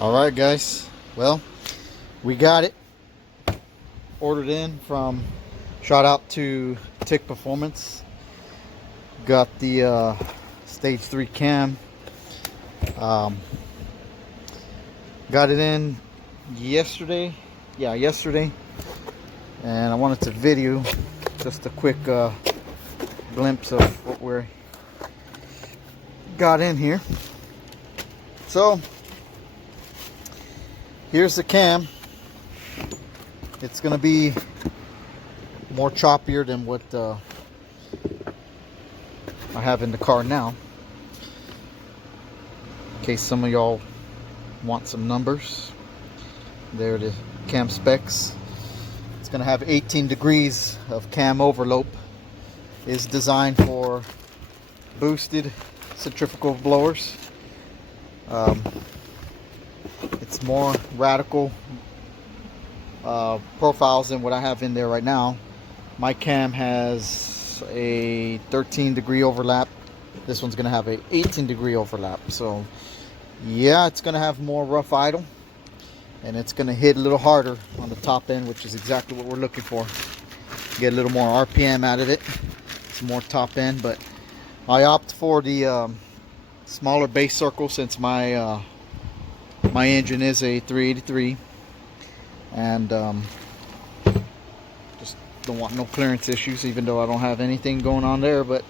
All right, guys. Well, we got it ordered in from. Shout out to Tick Performance. Got the stage 3 cam. Got it in yesterday. Yeah, yesterday. And I wanted to video just a quick glimpse of what we got in here. So here's the cam. It's gonna be more choppier than what I have in the car now, in case some of y'all want some numbers. There the cam specs. It's gonna have 18 degrees of cam overlope. Is designed for boosted centrifugal blowers. It's more radical profiles than what I have in there right now. My cam has a 13-degree overlap. This one's gonna have a 18-degree overlap. So yeah, it's gonna have more rough idle, and it's gonna hit a little harder on the top end, which is exactly what we're looking for. Get a little more RPM out of it. It's more top end, but I opt for the smaller base circle since my my engine is a 383, and just don't want no clearance issues, even though I don't have anything going on there. But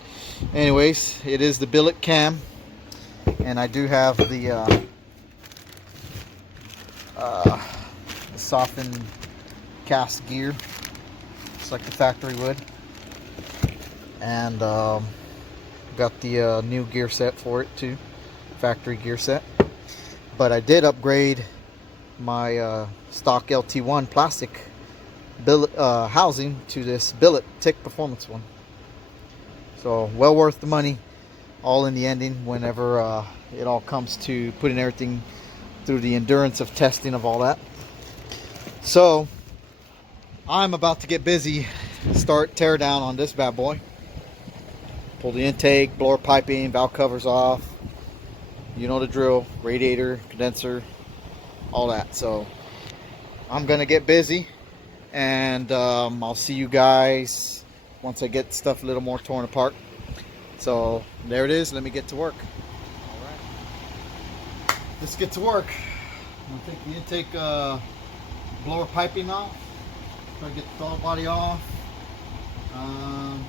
anyways, it is the billet cam, and I do have the softened cast gear, just like the factory would, and got the new gear set for it too, factory gear set. But I did upgrade my stock LT1 plastic billet housing to this billet Tick Performance one. So well worth the money, all in the ending, whenever it all comes to putting everything through the endurance of testing of all that. So I'm about to get busy, start tear down on this bad boy. Pull the intake, blower piping, valve covers off. You know the drill, radiator, condenser, all that. So I'm gonna get busy, and I'll see you guys once I get stuff a little more torn apart. So there it is. Let me get to work. All right, let's get to work. I'm gonna take the intake blower piping off. Try to get the throttle body off. And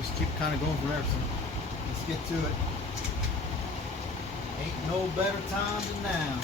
just keep kind of going from there. So let's get to it. Ain't no better time than now.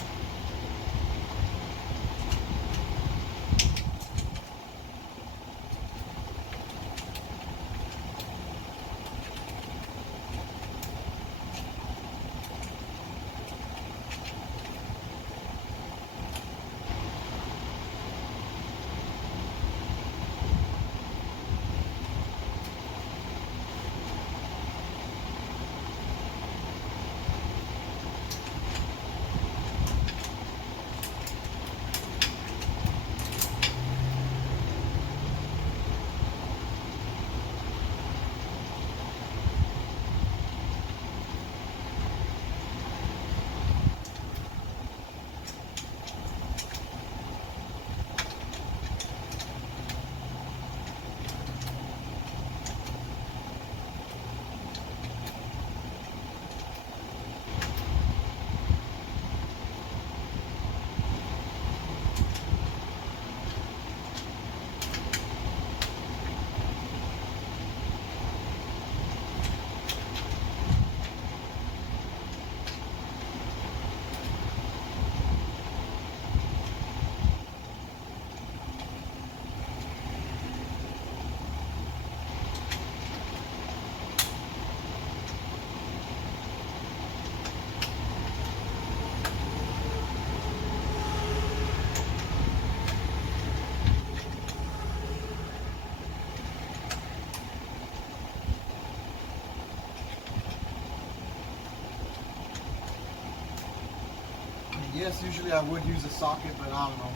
Yes, usually I would use a socket, but I don't know.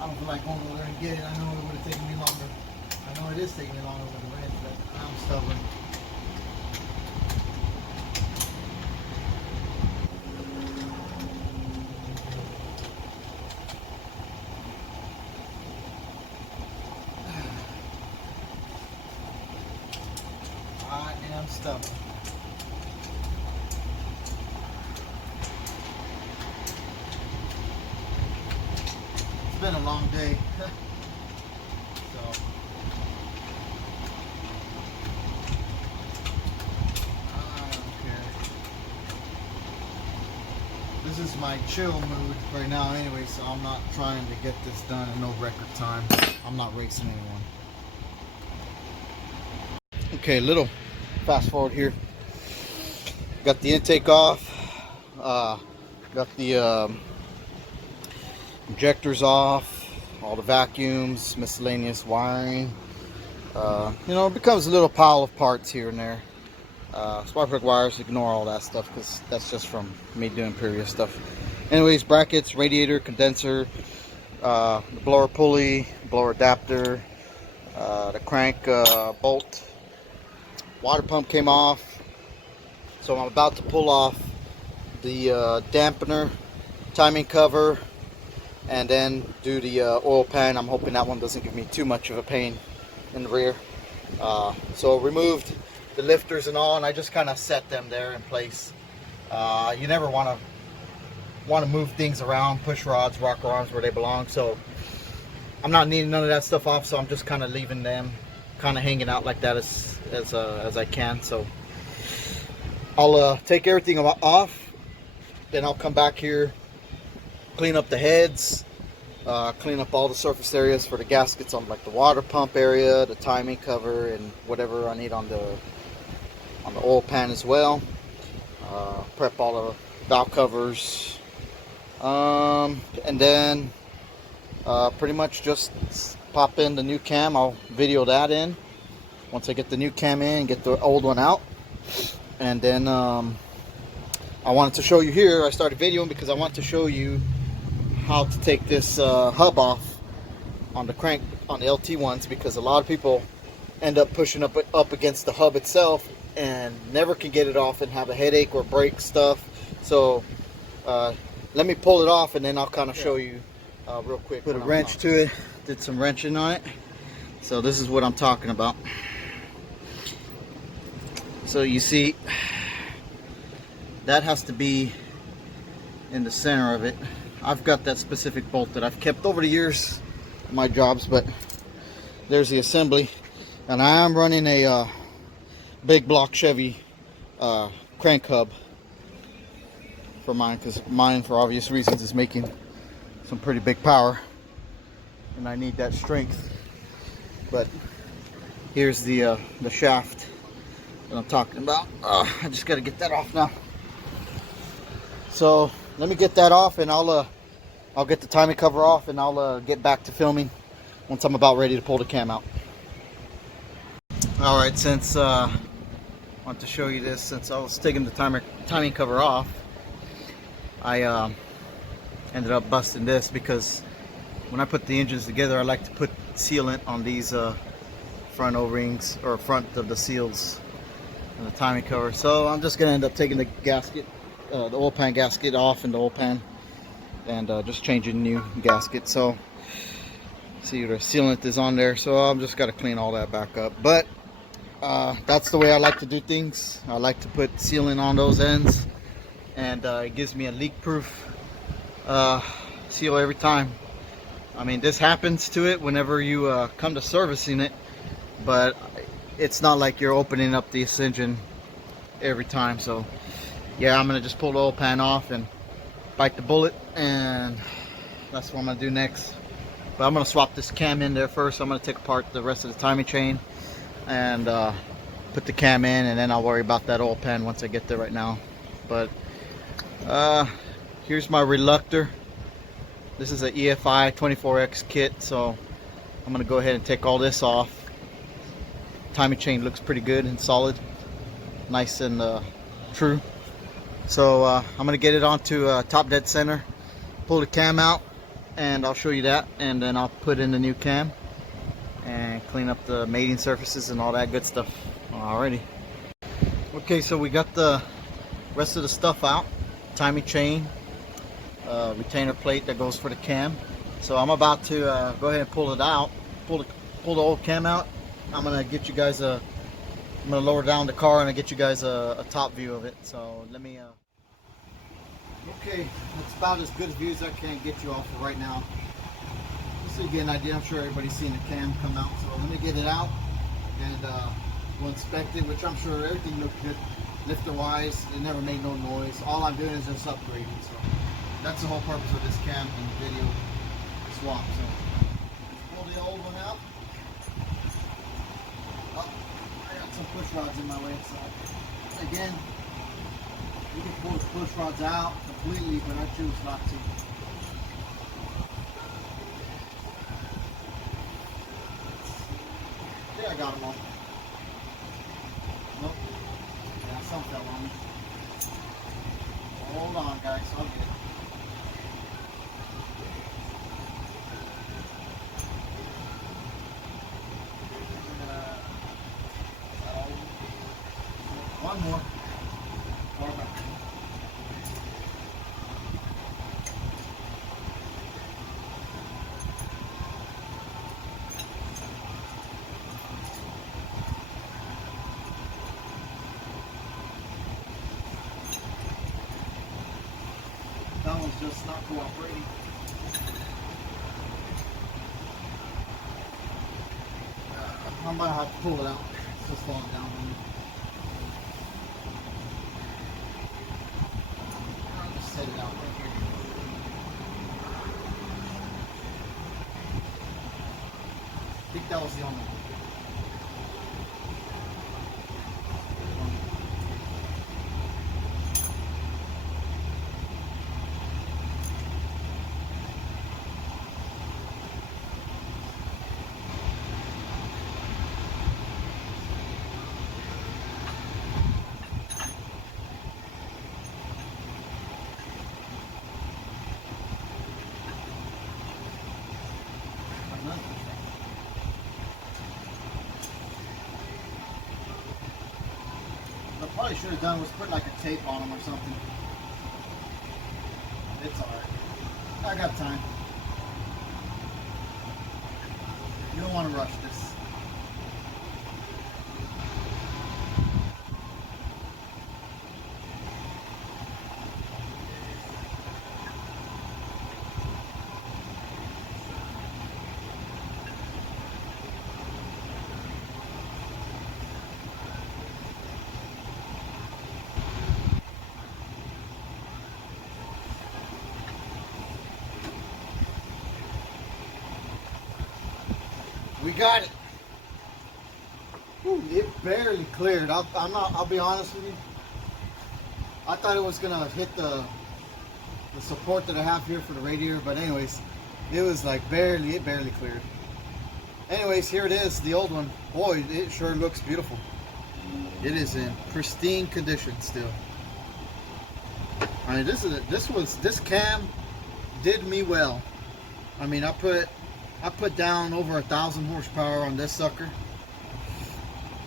I don't feel like going over there and get it. I know it would have taken me longer. I know it is taking me longer with the wrench, but I'm stubborn. stuff. It's been a long day. So I don't care. This is my chill mood right now anyway, so I'm not trying to get this done in no record time. I'm not racing anyone. Okay, little fast forward here. Got the intake off. Got the injectors off. All the vacuums, miscellaneous wiring. You know, it becomes a little pile of parts here and there. Spark plug wires, ignore all that stuff because that's just from me doing previous stuff. Anyways, brackets, radiator, condenser, the blower pulley, blower adapter, the crank bolt. Water pump came off, so I'm about to pull off the dampener, timing cover, and then do the oil pan. I'm hoping that one doesn't give me too much of a pain in the rear. So removed the lifters and all, and I just kind of set them there in place. You never want to move things around, push rods, rocker arms where they belong. So I'm not needing none of that stuff off, so I'm just kind of leaving them kind of hanging out like that as I can. So I'll take everything off, then I'll come back here, clean up the heads, clean up all the surface areas for the gaskets on like the water pump area, the timing cover, and whatever I need on the oil pan as well. Prep all the valve covers, and then pretty much just pop in the new cam. I'll video that in once I get the new cam in and get the old one out. And then I wanted to show you here, I started videoing because I want to show you how to take this hub off on the crank on the LT1s, because a lot of people end up pushing up against the hub itself and never can get it off and have a headache or break stuff. So let me pull it off and then I'll kind of show you real quick. Put a wrench to it, did some wrenching on it. So this is what I'm talking about. So you see, that has to be in the center of it. I've got that specific bolt that I've kept over the years in my jobs, but there's the assembly. And I am running a big block Chevy crank hub for mine, because mine, for obvious reasons, is making some pretty big power and I need that strength. But here's the shaft that I'm talking about. I just got to get that off now. So let me get that off, and I'll get the timing cover off, and I'll get back to filming once I'm about ready to pull the cam out. All right, since I want to show you this, since I was taking the timing cover off, I ended up busting this, because when I put the engines together, I like to put sealant on these front O-rings, or front of the seals and the timing cover. So I'm just gonna end up taking the gasket, the oil pan gasket off in the oil pan, and just changing new gasket. So see, the sealant is on there, so I'm just got to clean all that back up. But that's the way I like to do things. I like to put sealant on those ends, and it gives me a leak-proof seal every time. I mean, this happens to it whenever you come to servicing it, but it's not like you're opening up this engine every time. So yeah, I'm gonna just pull the oil pan off and bite the bullet, and that's what I'm gonna do next. But I'm gonna swap this cam in there first. I'm gonna take apart the rest of the timing chain and put the cam in, and then I'll worry about that oil pan once I get there right now. But here's my reluctor. This is an EFI 24X kit, so I'm gonna go ahead and take all this off. Timing chain looks pretty good and solid, nice and true. So I'm gonna get it onto top dead center, pull the cam out, and I'll show you that, and then I'll put in the new cam and clean up the mating surfaces and all that good stuff. Alrighty. Okay, so we got the rest of the stuff out. Timing chain, retainer plate that goes for the cam. So I'm about to go ahead and pull it out, pull the old cam out. I'm gonna get you guys a I'm gonna lower down the car and I get you guys a top view of it. So let me. Okay, that's about as good a view as I can get you all for right now. Just so you get an idea, I'm sure everybody's seen the cam come out. So let me get it out and we'll inspect it, which I'm sure everything looked good. Lifter wise, it never made no noise. All I'm doing is just upgrading. So that's the whole purpose of this cam and video swap. So pull the old one out. Oh, I got some push rods in my way. So again, you can pull the push rods out completely, but I choose not to. Yeah, I got them all. Nope. Yeah, some fell on me. Hold on, guys. I'll get it. One more. That one's just not cooperating. I might have to pull it out. It's just falling down on me. I'll just set it out right here. I think that was the only one. What I probably should have done was put like a tape on them or something. It's alright. I got time. You don't want to rush this. We got it. Whew, it barely cleared. I'll be honest with you. I thought it was gonna hit the support that I have here for the radiator, but anyways, it was like it barely cleared. Anyways, here it is, the old one. Boy, it sure looks beautiful. It is in pristine condition still. I mean, this cam did me well. I mean, I put down over 1,000 horsepower on this sucker.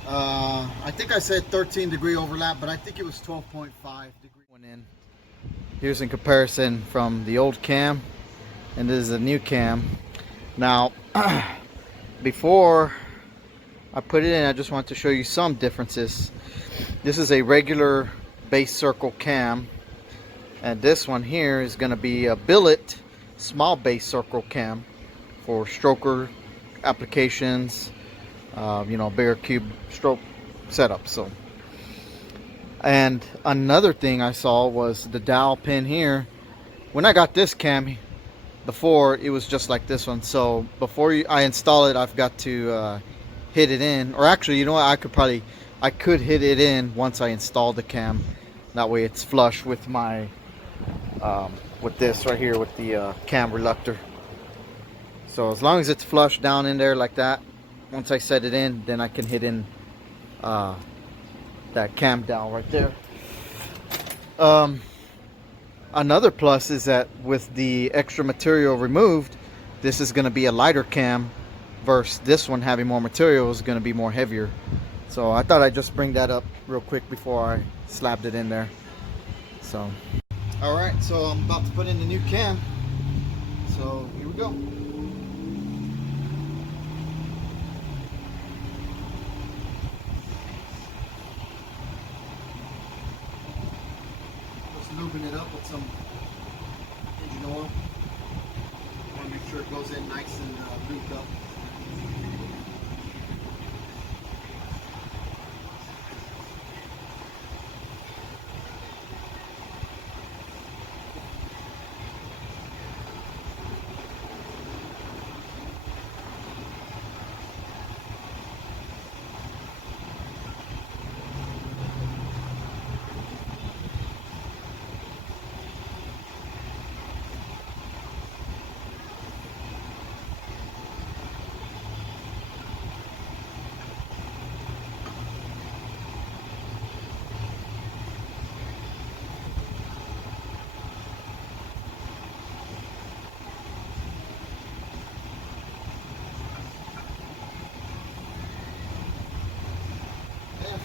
I think I said 13 degree overlap, but I think it was 12.5 degree. One in. Here's in comparison from the old cam, and this is a new cam. Now, before I put it in, I just want to show you some differences. This is a regular base circle cam, and this one here is going to be a billet small base circle cam for stroker applications, you know, bigger cube stroke setup. So, and another thing I saw was the dowel pin here. When I got this cam before, it was just like this one. So before I install it, I've got to hit it in, or actually, you know what, I could hit it in once I install the cam. That way it's flush with my with this right here with the cam reluctor. So as long as it's flush down in there like that, once I set it in, then I can hit in that cam dowel right there. Another plus is that with the extra material removed, this is going to be a lighter cam versus this one having more material is going to be more heavier. So I thought I'd just bring that up real quick before I slapped it in there. So, all right, so I'm about to put in the new cam. So here we go. lubing it up with some engine oil. Want to make sure it goes in nice and lubed up.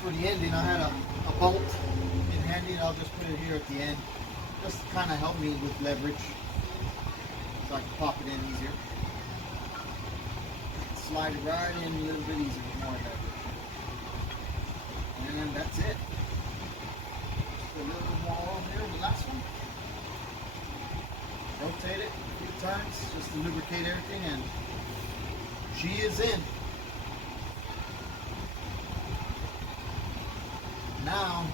For the ending, I had a bolt in handy. I'll just put it here at the end, just to kind of help me with leverage, so I can pop it in easier. Slide it right in a little bit easier with more leverage. And that's it. Just put a little bit more oil here, the last one. Rotate it a few times just to lubricate everything, and she is in. Now,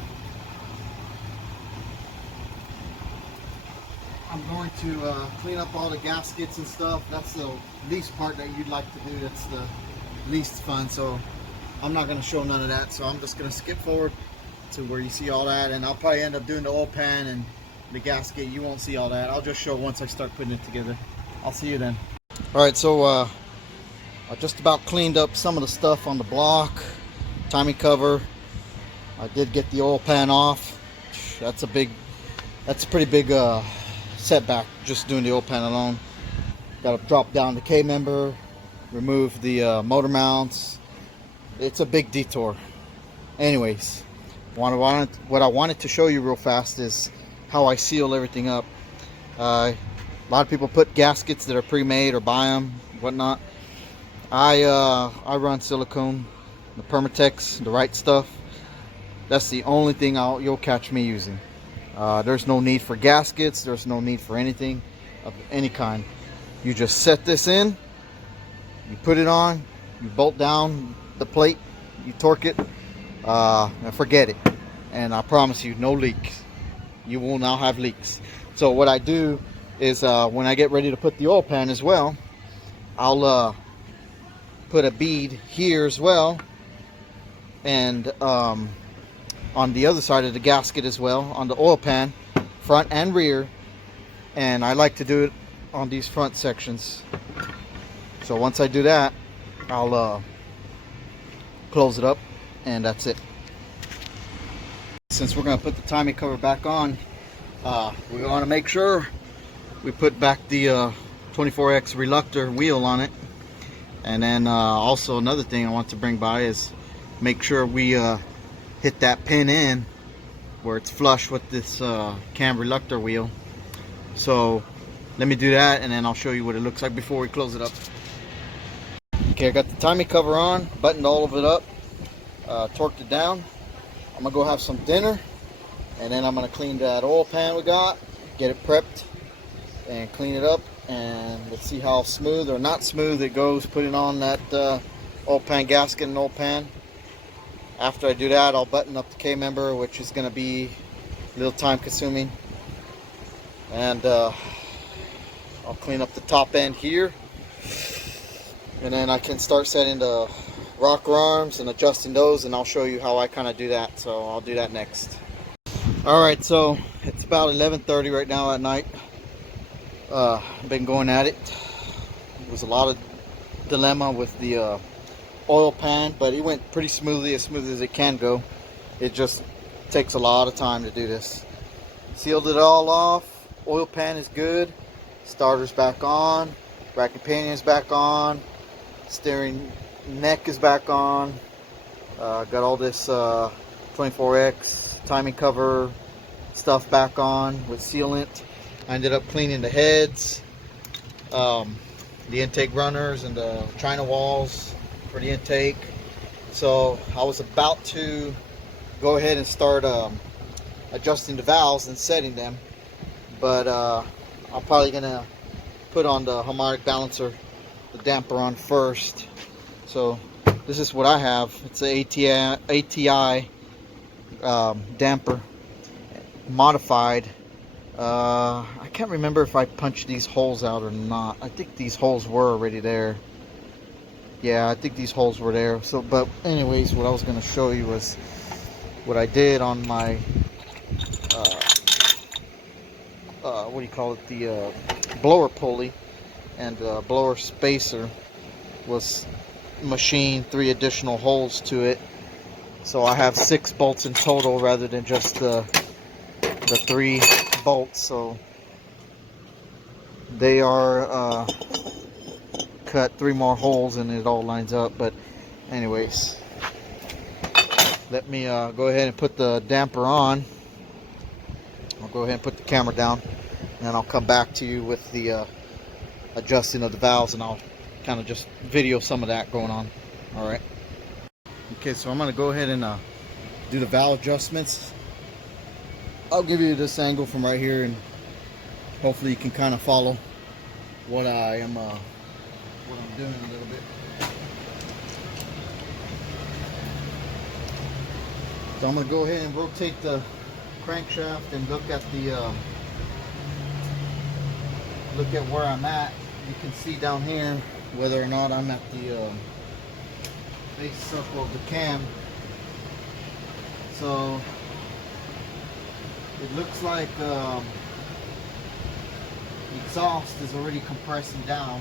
I'm going to clean up all the gaskets and stuff. That's the least part that you'd like to do. That's the least fun. So I'm not going to show none of that. So I'm just going to skip forward to where you see all that. And I'll probably end up doing the oil pan and the gasket. You won't see all that. I'll just show once I start putting it together. I'll see you then. All right, so I just about cleaned up some of the stuff on the block, timing cover. I did get the oil pan off. That's a pretty big setback just doing the oil pan alone. Got to drop down the K-member, remove the motor mounts. It's a big detour. Anyways, what I wanted to show you real fast is how I seal everything up. A lot of people put gaskets that are pre-made or buy them, whatnot. I run silicone, the Permatex, the right stuff. That's the only thing you'll catch me using. There's no need for gaskets. There's no need for anything of any kind. You just set this in, you put it on, you bolt down the plate, you torque it, and forget it. And I promise you, no leaks. You will not have leaks. So what I do is when I get ready to put the oil pan as well, I'll put a bead here as well, and on the other side of the gasket as well, on the oil pan, front and rear. And I like to do it on these front sections. So once I do that, I'll close it up, and that's it. Since we're going to put the timing cover back on, we want to make sure we put back the 24X reluctor wheel on it. And then also another thing I want to bring by is make sure we hit that pin in where it's flush with this cam reluctor wheel. So let me do that, and then I'll show you what it looks like before we close it up. Okay, I got the timing cover on, buttoned all of it up, torqued it down. I'm gonna go have some dinner, and then I'm gonna clean that oil pan we got, get it prepped and clean it up, and let's see how smooth or not smooth it goes putting on that oil pan gasket and oil pan. After I do that, I'll button up the K-member, which is going to be a little time consuming. And I'll clean up the top end here. And then I can start setting the rocker arms and adjusting those, and I'll show you how I kind of do that. So I'll do that next. Alright, so it's about 11:30 right now at night. I've been going at it. It was a lot of dilemma with the oil pan, but it went pretty smoothly, as smooth as it can go. It just takes a lot of time to do this. Sealed it all off. Oil pan is good. Starter's back on. Rack and pinion's back on. Steering neck is back on. Got all this 24X timing cover stuff back on with sealant. I ended up cleaning the heads, the intake runners, and the China walls for the intake. So I was about to go ahead and start adjusting the valves and setting them. But I'm probably gonna put on the harmonic balancer, the damper on first. So this is what I have. It's an ATI damper, modified. I can't remember if I punched these holes out or not. I think these holes were already there. Yeah, I think these holes were there. So, but anyways, what I was going to show you was what I did on my what do you call it, the blower pulley and blower spacer, was machined 3 additional holes to it. So I have 6 bolts in total rather than just the 3 bolts. So they are cut 3 more holes and it all lines up. But anyways, let me go ahead and put the damper on. I'll go ahead and put the camera down, and then I'll come back to you with the adjusting of the valves, and I'll kind of just video some of that going on. All right. Okay, so I'm going to go ahead and do the valve adjustments. I'll give you this angle from right here, and hopefully you can kind of follow what I'm doing a little bit. So I'm going to go ahead and rotate the crankshaft and look at where I'm at. You can see down here whether or not I'm at the base circle of the cam. So it looks like the exhaust is already compressing down.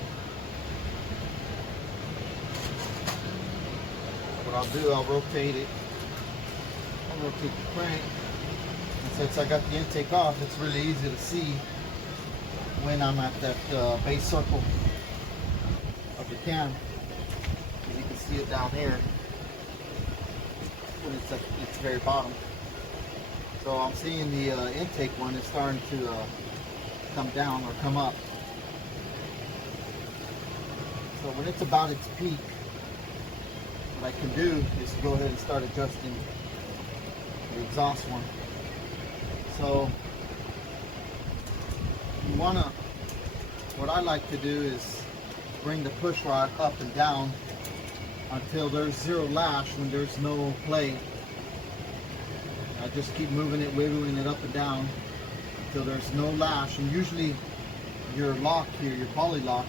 What I'll do, I'll rotate it. I'll rotate the crank. And since I got the intake off, it's really easy to see when I'm at that base circle of the cam. You can see it down here when it's at its very bottom. So I'm seeing the intake one is starting to come down or come up. So when it's about its peak, what I can do is go ahead and start adjusting the exhaust one. So you wanna, what I like to do is bring the push rod up and down until there's 0 lash. When there's no play, I just keep moving it, wiggling it up and down until there's no lash. And usually your lock here, your poly lock,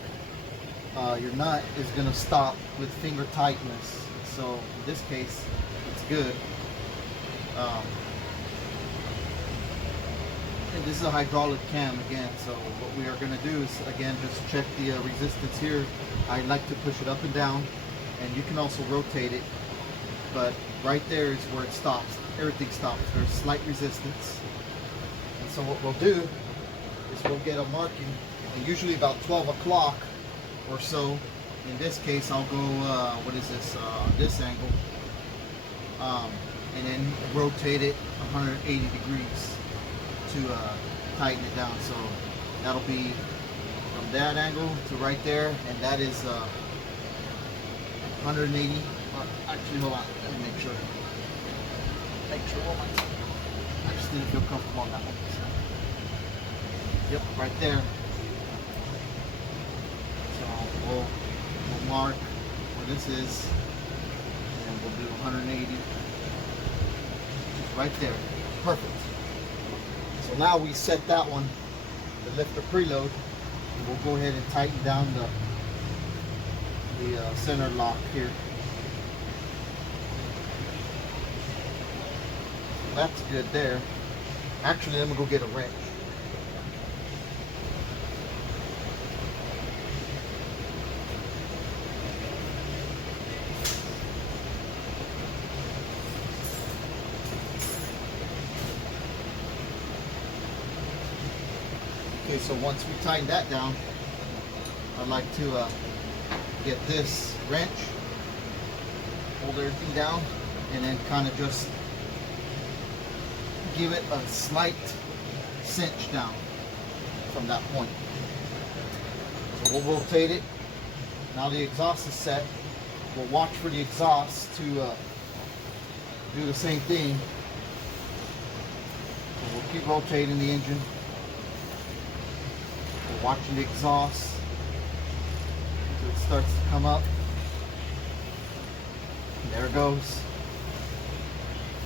your nut is going to stop with finger tightness. So in this case, it's good. And this is a hydraulic cam again, so what we are going to do is again just check the resistance here. I like to push it up and down, and you can also rotate it, but right there is where it stops. Everything stops. There's slight resistance. And so what we'll do is we'll get a marking, and usually about 12 o'clock or so. In this case, I'll go, what is this, this angle, and then rotate it 180 degrees to tighten it down. So that'll be from that angle to right there, and that is 180. Actually, hold on, let me make sure. I just didn't feel comfortable on that one. Yep, right there. So we'll mark where this is, and we'll do 180. Right there. Perfect. So now we set that one, the lifter preload, and we'll go ahead and tighten down the center lock here. That's good there. Actually, I'm gonna go get a wrench. Okay, so once we tighten that down, I'd like to get this wrench, hold everything down, and then kind of just give it a slight cinch down from that point. So we'll rotate it. Now the exhaust is set. We'll watch for the exhaust to do the same thing. we'll keep rotating the engine. We're watching the exhaust until it starts to come up. And there it goes.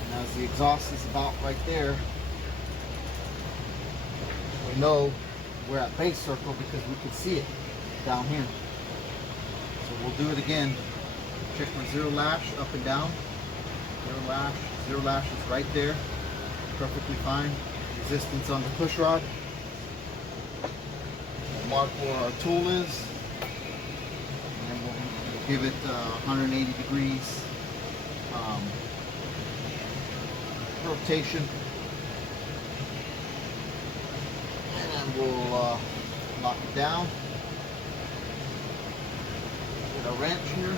And as the exhaust is about right there, we know we're at base circle because we can see it down here. So we'll do it again. Check my zero lash up and down. Zero lash is right there. Perfectly fine. Resistance on the push rod. We'll mark where our tool is. And we'll give it 180 degrees rotation. And then we'll lock it down. Get a wrench here.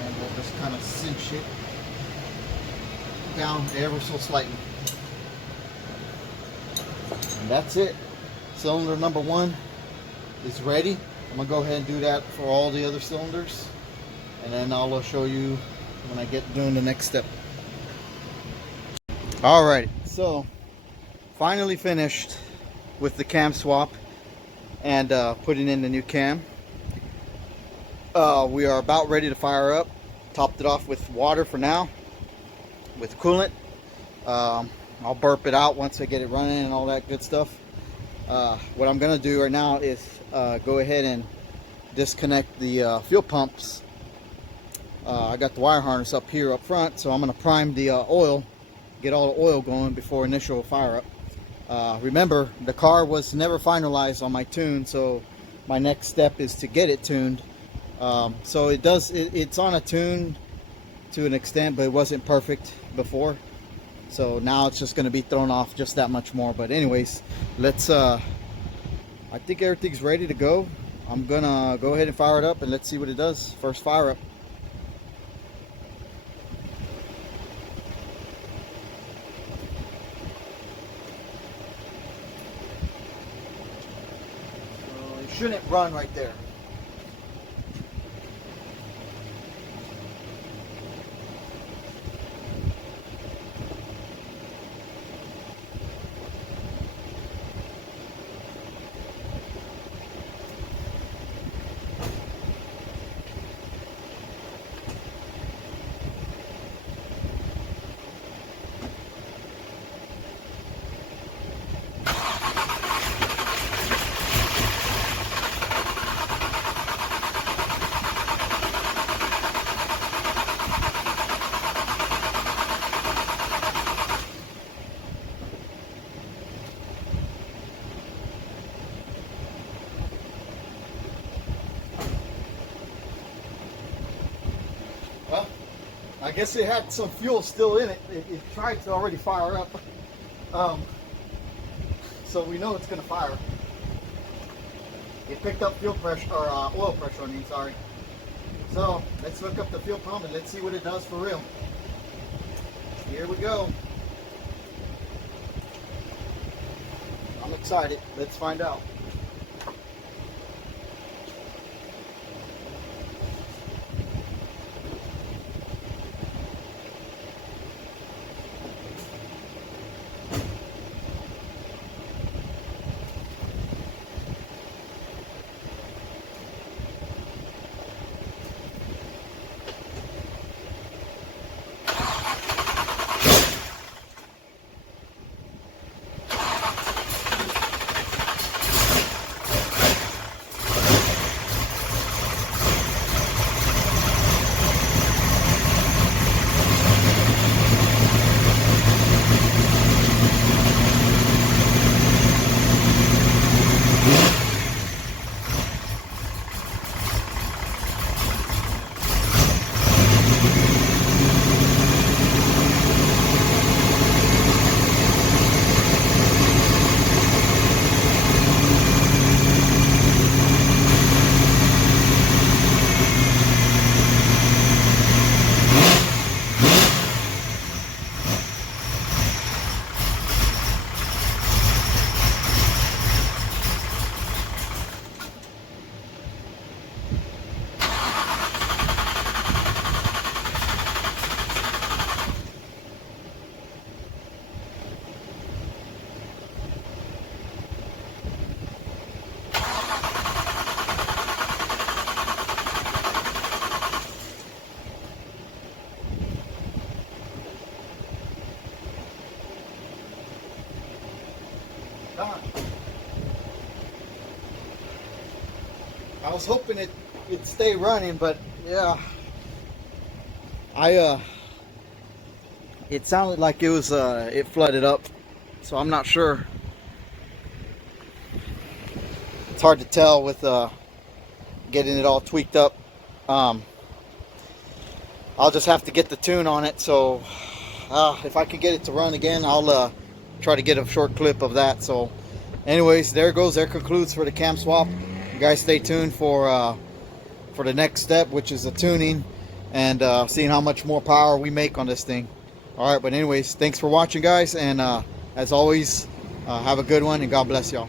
And we'll just kind of cinch it down ever so slightly. And that's it. Cylinder number 1 is ready. I'm going to go ahead and do that for all the other cylinders. And then I'll show you when I get doing the next step. Alright, so finally finished with the cam swap and putting in the new cam. We are about ready to fire up. Topped it off with water for now, with coolant. I'll burp it out once I get it running and all that good stuff. What I'm going to do right now is go ahead and disconnect the fuel pumps. I got the wire harness up here up front, so I'm going to prime the oil, get all the oil going before initial fire up. Remember, the car was never finalized on my tune, so my next step is to get it tuned. So it's on a tune to an extent, but it wasn't perfect before. So now it's just going to be thrown off just that much more. But anyways, let's I think everything's ready to go. I'm gonna go ahead and fire it up and let's see what it does. First fire up. So it shouldn't run right there. Well, I guess it had some fuel still in it. It tried to already fire up. So we know it's going to fire. It picked up fuel pressure, or oil pressure, I mean, sorry. So let's hook up the fuel pump and let's see what it does for real. Here we go. I'm excited. Let's find out. Done. I was hoping it'd stay running, but yeah, it sounded like it was it flooded up, so I'm not sure. It's hard to tell with getting it all tweaked up. I'll just have to get the tune on it, so if I can get it to run again, I'll try to get a short clip of that. So anyways, there concludes for the cam swap. You guys stay tuned for the next step, which is the tuning and seeing how much more power we make on this thing. All right, but anyways, thanks for watching, guys, and as always, have a good one, and God bless y'all.